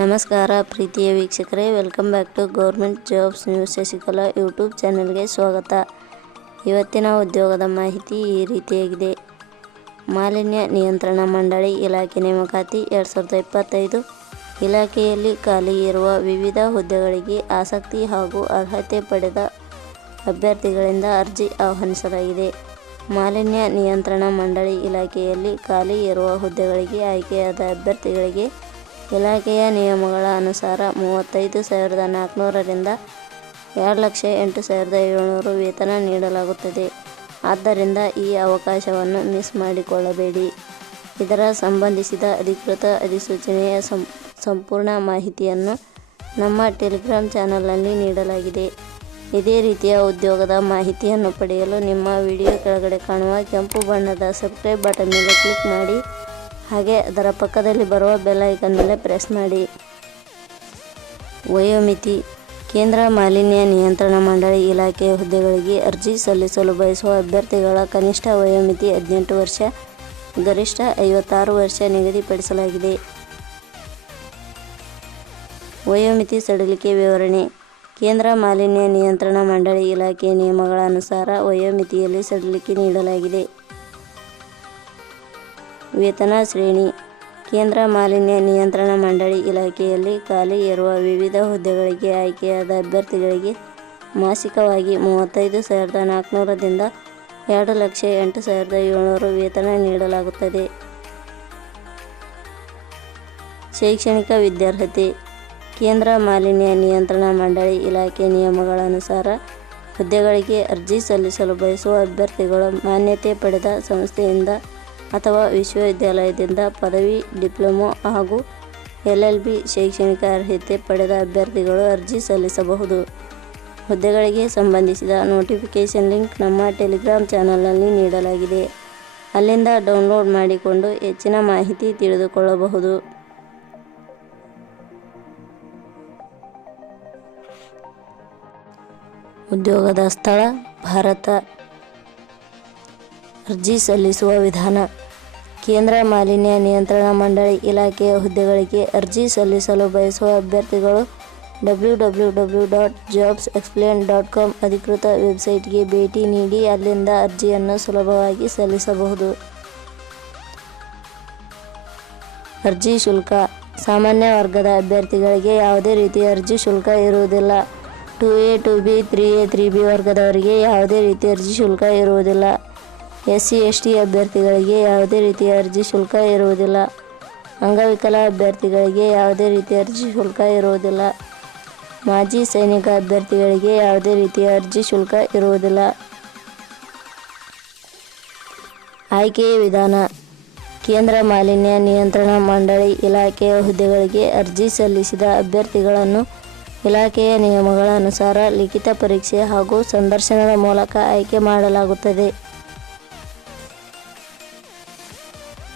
ನಮಸ್ಕಾರ ಪ್ರೀತಿಯ ವೀಕ್ಷಕರೇ welcome back to government jobs news Shashikala YouTube ಚಾನೆಲ್ಗೆ ಸ್ವಾಗತ. ಇವತ್ತಿನ ಉದ್ಯೋಗದ ಮಾಹಿತಿ ಈ ರೀತಿಯಾಗಿದೆ. ಮಾಲಿನ್ಯ ನಿಯಂತ್ರಣ ಮಂಡಳಿ ಇಲಾಖೆ ನೇಮಕಾತಿ ಎರಡು ಸಾವಿರದ ಇಪ್ಪತ್ತೈದು ಇಲಾಖೆಯಲ್ಲಿ ಖಾಲಿ ಇರುವ ವಿವಿಧ ಹುದ್ದೆಗಳಿಗೆ ಆಸಕ್ತಿ ಹಾಗೂ ಅರ್ಹತೆ ಪಡೆದ ಅಭ್ಯರ್ಥಿಗಳಿಂದ ಅರ್ಜಿ ಆಹ್ವಾನಿಸಲಾಗಿದೆ. ಮಾಲಿನ್ಯ ನಿಯಂತ್ರಣ ಮಂಡಳಿ ಇಲಾಖೆಯಲ್ಲಿ ಖಾಲಿ ಇರುವ ಹುದ್ದೆಗಳಿಗೆ ಆಯ್ಕೆಯಾದ ಅಭ್ಯರ್ಥಿಗಳಿಗೆ ಇಲಾಖೆಯ ನಿಯಮಗಳ ಅನುಸಾರ ಮೂವತ್ತೈದು ಸಾವಿರದ ನಾಲ್ಕುನೂರರಿಂದ ಎರಡು ಲಕ್ಷ ಎಂಟು ಸಾವಿರದ ಏಳುನೂರು ವೇತನ ನೀಡಲಾಗುತ್ತದೆ. ಆದ್ದರಿಂದ ಈ ಅವಕಾಶವನ್ನು ಮಿಸ್ ಮಾಡಿಕೊಳ್ಳಬೇಡಿ. ಇದರ ಸಂಬಂಧಿಸಿದ ಅಧಿಕೃತ ಅಧಿಸೂಚನೆಯ ಸಂಪೂರ್ಣ ಮಾಹಿತಿಯನ್ನು ನಮ್ಮ ಟೆಲಿಗ್ರಾಮ್ ಚಾನಲ್ನಲ್ಲಿ ನೀಡಲಾಗಿದೆ. ಇದೇ ರೀತಿಯ ಉದ್ಯೋಗದ ಮಾಹಿತಿಯನ್ನು ಪಡೆಯಲು ನಿಮ್ಮ ವಿಡಿಯೋ ಕೆಳಗಡೆ ಕಾಣುವ ಕೆಂಪು ಬಣ್ಣದ ಸಬ್ಸ್ಕ್ರೈಬ್ ಬಟನ್ ಮೇಲೆ ಕ್ಲಿಕ್ ಮಾಡಿ. ಹಾಗೆ ಅದರ ಪಕ್ಕದಲ್ಲಿ ಬರುವ ಬೆಲ್ ಐಕನ್ ಮೇಲೆ ಪ್ರೆಸ್ ಮಾಡಿ. ವಯೋಮಿತಿ, ಕೇಂದ್ರ ಮಾಲಿನ್ಯ ನಿಯಂತ್ರಣ ಮಂಡಳಿ ಇಲಾಖೆಯ ಹುದ್ದೆಗಳಿಗೆ ಅರ್ಜಿ ಸಲ್ಲಿಸಲು ಬಯಸುವ ಅಭ್ಯರ್ಥಿಗಳ ಕನಿಷ್ಠ ವಯೋಮಿತಿ ಹದಿನೆಂಟು ವರ್ಷ, ಗರಿಷ್ಠ ಐವತ್ತಾರು ವರ್ಷ ನಿಗದಿಪಡಿಸಲಾಗಿದೆ. ವಯೋಮಿತಿ ಸಡಿಲಿಕೆ ವಿವರಣೆ ಕೇಂದ್ರ ಮಾಲಿನ್ಯ ನಿಯಂತ್ರಣ ಮಂಡಳಿ ಇಲಾಖೆಯ ನಿಯಮಗಳ ಅನುಸಾರ ವಯೋಮಿತಿಯಲ್ಲಿ ಸಡಿಲಿಕೆ ನೀಡಲಾಗಿದೆ. ವೇತನ ಶ್ರೇಣಿ, ಕೇಂದ್ರ ಮಾಲಿನ್ಯ ನಿಯಂತ್ರಣ ಮಂಡಳಿ ಇಲಾಖೆಯಲ್ಲಿ ಖಾಲಿ ಇರುವ ವಿವಿಧ ಹುದ್ದೆಗಳಿಗೆ ಆಯ್ಕೆಯಾದ ಅಭ್ಯರ್ಥಿಗಳಿಗೆ ಮಾಸಿಕವಾಗಿ ಮೂವತ್ತೈದು ಸಾವಿರದ ನಾಲ್ಕುನೂರರಿಂದ ಎರಡು ಲಕ್ಷ ಎಂಟು ಸಾವಿರದ ಏಳ್ನೂರು ವೇತನ ನೀಡಲಾಗುತ್ತದೆ. ಶೈಕ್ಷಣಿಕ ವಿದ್ಯಾರ್ಹತೆ ಕೇಂದ್ರ ಮಾಲಿನ್ಯ ನಿಯಂತ್ರಣ ಮಂಡಳಿ ಇಲಾಖೆ ನಿಯಮಗಳ ಅನುಸಾರ ಹುದ್ದೆಗಳಿಗೆ ಅರ್ಜಿ ಸಲ್ಲಿಸಲು ಬಯಸುವ ಅಭ್ಯರ್ಥಿಗಳು ಮಾನ್ಯತೆ ಪಡೆದ ಸಂಸ್ಥೆಯಿಂದ ಅಥವಾ ವಿಶ್ವವಿದ್ಯಾಲಯದಿಂದ ಪದವಿ, ಡಿಪ್ಲೊಮೊ ಹಾಗೂ ಎಲ್ ಎಲ್ ಬಿ ಶೈಕ್ಷಣಿಕ ಅರ್ಹತೆ ಪಡೆದ ಅಭ್ಯರ್ಥಿಗಳು ಅರ್ಜಿ ಸಲ್ಲಿಸಬಹುದು. ಹುದ್ದೆಗಳಿಗೆ ಸಂಬಂಧಿಸಿದ ನೋಟಿಫಿಕೇಷನ್ ಲಿಂಕ್ ನಮ್ಮ ಟೆಲಿಗ್ರಾಮ್ ಚಾನಲ್ನಲ್ಲಿ ನೀಡಲಾಗಿದೆ. ಅಲ್ಲಿಂದ ಡೌನ್ಲೋಡ್ ಮಾಡಿಕೊಂಡು ಹೆಚ್ಚಿನ ಮಾಹಿತಿ ತಿಳಿದುಕೊಳ್ಳಬಹುದು. ಉದ್ಯೋಗದ ಸ್ಥಳ ಭಾರತ. ಅರ್ಜಿ ಸಲ್ಲಿಸುವ ವಿಧಾನ. ಕೇಂದ್ರ ಮಾಲಿನ್ಯ ನಿಯಂತ್ರಣ ಮಂಡಳಿ ಇಲಾಖೆಯ ಹುದ್ದೆಗಳಿಗೆ ಅರ್ಜಿ ಸಲ್ಲಿಸಲು ಬಯಸುವ ಅಭ್ಯರ್ಥಿಗಳು W W W dot jobs explain dot com ಅಧಿಕೃತ ವೆಬ್ಸೈಟ್ಗೆ ಭೇಟಿ ನೀಡಿ ಅಲ್ಲಿಂದ ಅರ್ಜಿಯನ್ನು ಸುಲಭವಾಗಿ ಸಲ್ಲಿಸಬಹುದು. ಅರ್ಜಿ ಶುಲ್ಕ. ಸಾಮಾನ್ಯ ವರ್ಗದ ಅಭ್ಯರ್ಥಿಗಳಿಗೆ ಯಾವುದೇ ರೀತಿಯ ಅರ್ಜಿ ಶುಲ್ಕ ಇರುವುದಿಲ್ಲ. Two A two B, three A, three B ವರ್ಗದವರಿಗೆ ಯಾವುದೇ ರೀತಿ ಅರ್ಜಿ ಶುಲ್ಕ ಇರುವುದಿಲ್ಲ. ಎಸ್ ಸಿ ಎಸ್ ಟಿ ಅಭ್ಯರ್ಥಿಗಳಿಗೆ ಯಾವುದೇ ರೀತಿಯ ಅರ್ಜಿ ಶುಲ್ಕ ಇರುವುದಿಲ್ಲ. ಅಂಗವಿಕಲ ಅಭ್ಯರ್ಥಿಗಳಿಗೆ ಯಾವುದೇ ರೀತಿಯ ಅರ್ಜಿ ಶುಲ್ಕ ಇರುವುದಿಲ್ಲ. ಮಾಜಿ ಸೈನಿಕ ಅಭ್ಯರ್ಥಿಗಳಿಗೆ ಯಾವುದೇ ರೀತಿಯ ಅರ್ಜಿ ಶುಲ್ಕ ಇರುವುದಿಲ್ಲ. ಆಯ್ಕೆಯ ವಿಧಾನ. ಕೇಂದ್ರ ಮಾಲಿನ್ಯ ನಿಯಂತ್ರಣ ಮಂಡಳಿ ಇಲಾಖೆಯ ಹುದ್ದೆಗಳಿಗೆ ಅರ್ಜಿ ಸಲ್ಲಿಸಿದ ಅಭ್ಯರ್ಥಿಗಳನ್ನು ಇಲಾಖೆಯ ನಿಯಮಗಳ ಅನುಸಾರ ಲಿಖಿತ ಪರೀಕ್ಷೆ ಹಾಗೂ ಸಂದರ್ಶನದ ಮೂಲಕ ಆಯ್ಕೆ ಮಾಡಲಾಗುತ್ತದೆ.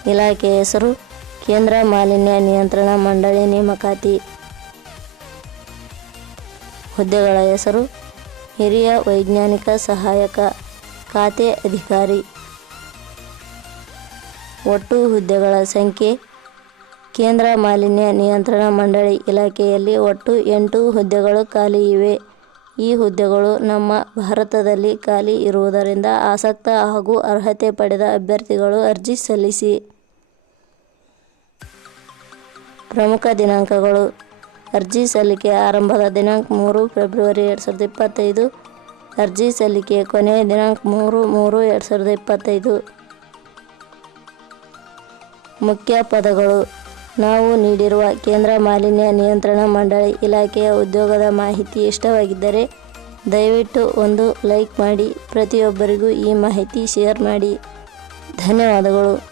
ಇಲಾಖೆಯ ಹೆಸರು, ಕೇಂದ್ರ ಮಾಲಿನ್ಯ ನಿಯಂತ್ರಣ ಮಂಡಳಿ ನೇಮಕಾತಿ. ಹುದ್ದೆಗಳ ಹೆಸರು, ಹಿರಿಯ ವೈಜ್ಞಾನಿಕ ಸಹಾಯಕ ಖಾತೆ ಅಧಿಕಾರಿ. ಒಟ್ಟು ಹುದ್ದೆಗಳ ಸಂಖ್ಯೆ ಕೇಂದ್ರ ಮಾಲಿನ್ಯ ನಿಯಂತ್ರಣ ಮಂಡಳಿ ಇಲಾಖೆಯಲ್ಲಿ ಒಟ್ಟು ಎಂಟು ಹುದ್ದೆಗಳು ಖಾಲಿ ಇವೆ. ಈ ಹುದ್ದೆಗಳು ನಮ್ಮ ಭಾರತದಲ್ಲಿ ಖಾಲಿ ಇರುವುದರಿಂದ ಆಸಕ್ತ ಹಾಗೂ ಅರ್ಹತೆ ಪಡೆದ ಅಭ್ಯರ್ಥಿಗಳು ಅರ್ಜಿ ಸಲ್ಲಿಸಿ. ಪ್ರಮುಖ ದಿನಾಂಕಗಳು. ಅರ್ಜಿ ಸಲ್ಲಿಕೆ ಆರಂಭದ ದಿನಾಂಕ ಮೂರು ಫೆಬ್ರವರಿ ಎರಡು ಸಾವಿರದ ಇಪ್ಪತ್ತೈದು. ಅರ್ಜಿ ಸಲ್ಲಿಕೆ ಕೊನೆಯ ದಿನಾಂಕ ಮೂರು ಮೂರು ಎರಡು ಸಾವಿರದ ಇಪ್ಪತ್ತೈದು. ಮುಖ್ಯ ಪದಗಳು. ನಾವು ನೀಡಿರುವ ಕೇಂದ್ರ ಮಾಲಿನ್ಯ ನಿಯಂತ್ರಣ ಮಂಡಳಿ ಇಲಾಖೆಯ ಉದ್ಯೋಗದ ಮಾಹಿತಿ ಇಷ್ಟವಾಗಿದ್ದರೆ ದಯವಿಟ್ಟು ಒಂದು ಲೈಕ್ ಮಾಡಿ, ಪ್ರತಿಯೊಬ್ಬರಿಗೂ ಈ ಮಾಹಿತಿ ಶೇರ್ ಮಾಡಿ. ಧನ್ಯವಾದಗಳು.